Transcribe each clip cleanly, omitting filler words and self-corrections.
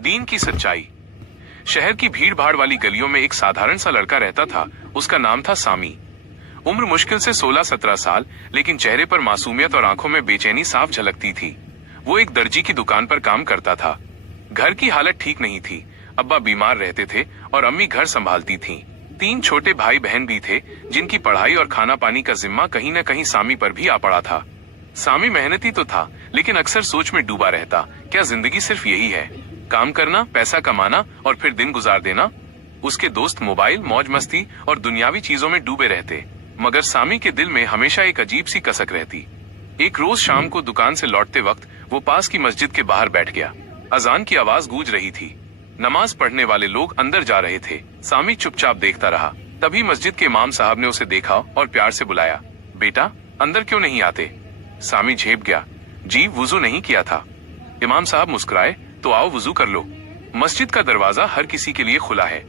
दीन की सच्चाई। शहर की भीड़ भाड़ वाली गलियों में एक साधारण सा लड़का रहता था। उसका नाम था सामी। उम्र मुश्किल से 16-17 साल, लेकिन चेहरे पर मासूमियत और आंखों में बेचैनी साफ झलकती थी। वो एक दर्जी की दुकान पर काम करता था। घर की हालत ठीक नहीं थी। अब्बा बीमार रहते थे और अम्मी घर संभालती थीं। 3 छोटे भाई बहन भी थे, जिनकी पढ़ाई और खाना पानी का जिम्मा कहीं न कहीं सामी पर भी आ पड़ा था। सामी मेहनती तो था, लेकिन अक्सर सोच में डूबा रहता, क्या जिंदगी सिर्फ यही है, काम करना, पैसा कमाना और फिर दिन गुजार देना। उसके दोस्त मोबाइल, मौज मस्ती और दुनियावी चीजों में डूबे रहते, मगर सामी के दिल में हमेशा एक अजीब सी कसक रहती। एक रोज शाम को दुकान से लौटते वक्त वो पास की मस्जिद के बाहर बैठ गया। अजान की आवाज गूंज रही थी। नमाज पढ़ने वाले लोग अंदर जा रहे थे। सामी चुपचाप देखता रहा। तभी मस्जिद के इमाम साहब ने उसे देखा और प्यार से बुलाया, बेटा अंदर क्यों नहीं आते। सामी झेप गया, जी वुजू नहीं किया था। इमाम साहब मुस्कुराए, तो आओ वुजू कर लो। मस्जिद का दरवाजा हर किसी के लिए खुला है।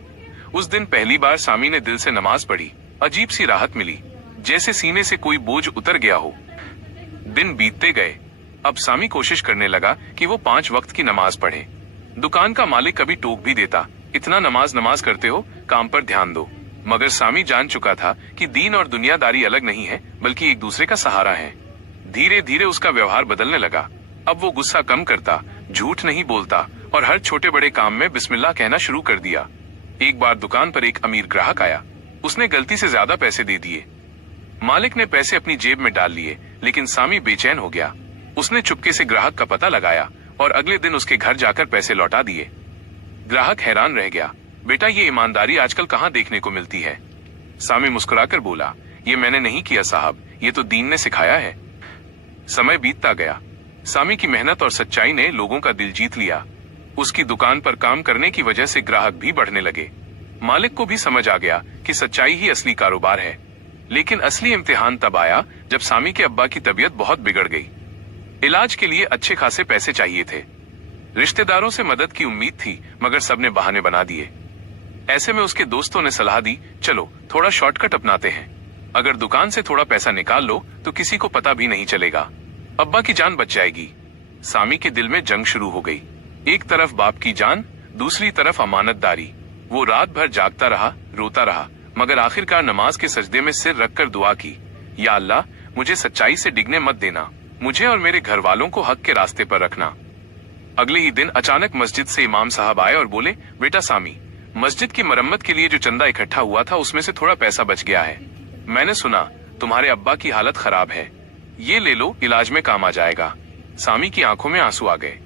उस दिन पहली बार सामी ने दिल से नमाज पढ़ी। अजीब सी राहत मिली, जैसे सीने से कोई बोझ उतर गया हो। दिन बीतते गए। अब सामी कोशिश करने लगा कि वो 5 वक्त की नमाज पढ़े। दुकान का मालिक कभी टोक भी देता, इतना नमाज करते हो, काम पर ध्यान दो। मगर सामी जान चुका था कि दीन और दुनियादारी अलग नहीं है, बल्कि एक दूसरे का सहारा है। धीरे धीरे उसका व्यवहार बदलने लगा। अब वो गुस्सा कम करता, झूठ नहीं बोलता और हर छोटे बड़े काम में बिस्मिल्लाह कहना शुरू कर दिया। एक बार दुकान पर एक अमीर ग्राहक आया। उसने गलती से ज्यादा पैसे दे दिए। मालिक ने पैसे अपनी जेब में डाल लिए, लेकिन सामी बेचैन हो गया। उसने चुपके से ग्राहक का पता लगाया और अगले दिन उसके घर जाकर पैसे लौटा दिए। ग्राहक हैरान रह गया, बेटा ये ईमानदारी आजकल कहाँ देखने को मिलती है। सामी मुस्कुराकर बोला, ये मैंने नहीं किया साहब, ये तो दीन ने सिखाया है। समय बीतता गया। सामी की मेहनत और सच्चाई ने लोगों का दिल जीत लिया। उसकी दुकान पर काम करने की वजह से ग्राहक भी बढ़ने लगे। मालिक को भी समझ आ गया कि सच्चाई ही असली कारोबार है। लेकिन असली इम्तिहान तब आया जब सामी के अब्बा की तबीयत बहुत बिगड़ गई। इलाज के लिए अच्छे खासे पैसे चाहिए थे। रिश्तेदारों से मदद की उम्मीद थी, मगर सबने बहाने बना दिए। ऐसे में उसके दोस्तों ने सलाह दी, चलो थोड़ा शॉर्टकट अपनाते हैं। अगर दुकान से थोड़ा पैसा निकाल लो तो किसी को पता भी नहीं चलेगा, अब्बा की जान बच जाएगी। सामी के दिल में जंग शुरू हो गई। एक तरफ बाप की जान, दूसरी तरफ अमानतदारी। वो रात भर जागता रहा, रोता रहा, मगर आखिरकार नमाज के सजदे में सिर रखकर दुआ की, या अल्लाह मुझे सच्चाई से डिगने मत देना, मुझे और मेरे घर वालों को हक के रास्ते पर रखना। अगले ही दिन अचानक मस्जिद से इमाम साहब आए और बोले, बेटा सामी, मस्जिद की मरम्मत के लिए जो चंदा इकट्ठा हुआ था उसमें से थोड़ा पैसा बच गया है। मैंने सुना तुम्हारे अब्बा की हालत खराब है, ये ले लो, इलाज में काम आ जाएगा। सामी की आंखों में आंसू आ गए।